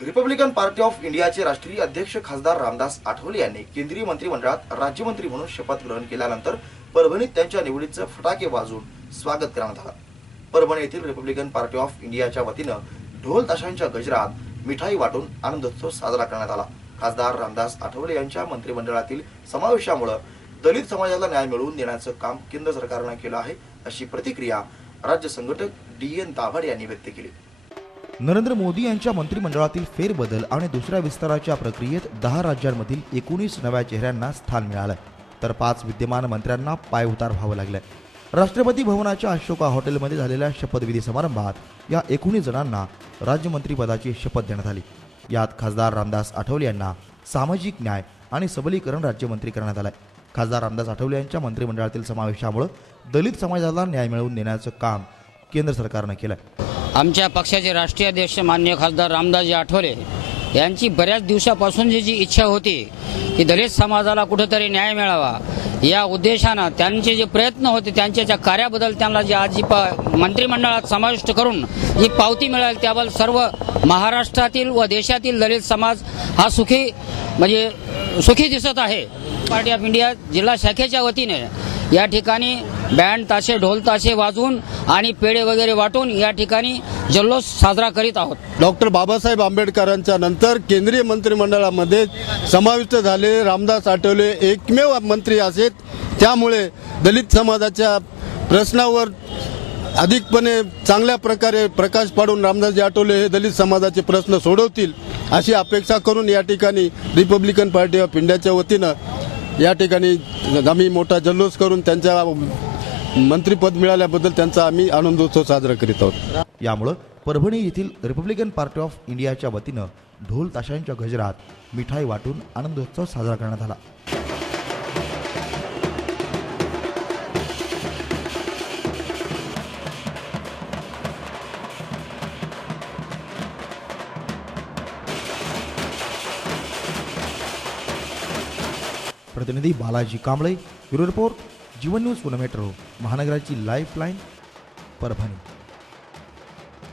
Republican party of इंडियाचे राष्ट्रीय अध्यक्ष खासदार रामदास आठवले यांनी केंद्रीय मंत्रिमंडळात राज्यमंत्री म्हणून शपथ ग्रहण केल्यानंतर परभणीत त्यांच्या निवडीचं फटाके वाजवून स्वागत करण्यात आलं. परभणी येथील रिपब्लिकन पार्टी ऑफ इंडियाच्या वतीनं ढोल ताशांच्या गजरात मिठाई वाटून आनंदोत्सव साजरा करण्यात आला. खासदार रामदास आठवले यांच्या मंत्रिमंडळातील समावेशामुळे दलित समाजाला न्याय मिळवून देण्याचं काम केंद्र सरकारनं केलं आहे अशी प्रतिक्रिया राज्य संघटक डी एन दाभड यांनी व्यक्त केली. नरेंद्र मोदी यांच्या मंत्रिमंडळातील फेरबदल आणि दुसऱ्या विस्ताराच्या प्रक्रियेत दहा राज्यांमधील एकोणीस नव्या चेहऱ्यांना स्थान मिळालं तर पाच विद्यमान मंत्र्यांना पायउतार व्हावं लागलं राष्ट्रपती भवनाच्या अशोका हॉटेलमध्ये झालेल्या शपथविधी समारंभात या एकोणीस जणांना राज्यमंत्रीपदाची शपथ देण्यात आली. यात खासदार रामदास आठवले यांना सामाजिक न्याय आणि सबलीकरण राज्यमंत्री करण्यात आलंय. खासदार रामदास आठवले यांच्या मंत्रिमंडळातील समावेशामुळे दलित समाजाला न्याय मिळवून देण्याचं काम केंद्र सरकारनं केलं आमच्या पक्षाचे राष्ट्रीय अध्यक्ष मान्य खासदार रामदासजी आठवले यांची बऱ्याच दिवसापासून जी जी इच्छा होती की दलित समाजाला कुठंतरी न्याय मिळावा या उद्देशानं त्यांचे जे प्रयत्न होते त्यांच्या ज्या कार्याबद्दल त्यांना जी आज जी प मंत्रिमंडळात समाविष्ट करून जी पावती मिळाली त्याबद्दल सर्व महाराष्ट्रातील व देशातील दलित समाज हा सुखी म्हणजे सुखी दिसत आहे. पार्टी ऑफ इंडिया जिल्हा शाखेच्या वतीने या ठिकाणी बँड ताशे ढोल ताशे वाजवून आणि पेढे वगैरे वाटून या ठिकाणी जल्लोष साजरा करीत आहोत. डॉक्टर बाबासाहेब आंबेडकरांच्या नंतर केंद्रीय मंत्रिमंडळामध्ये समाविष्ट झालेले रामदास आठवले एकमेव मंत्री आहेत त्यामुळे दलित समाजाच्या प्रश्नावर अधिकपणे चांगल्या प्रकारे प्रकाश पाडून रामदासजी आठवले हे दलित समाजाचे प्रश्न सोडवतील अशी अपेक्षा करून या ठिकाणी रिपब्लिकन पार्टी ऑफ इंडियाच्या वतीनं या ठिकाणी आम्ही मोठा जल्लोष करून त्यांच्या मंत्रीपद मिळाल्याबद्दल त्यांचा आम्ही आनंदोत्सव साजरा करीत आहोत. यामुळं परभणी येथील रिपब्लिकन पार्टी ऑफ इंडियाच्या वतीनं ढोल ताशांच्या गजरात मिठाई वाटून आनंदोत्सव साजरा करण्यात आला. प्रतिनिधी Balaji Kamble bureau report Jeevan news Pune metro महानगराची life line Parbhani.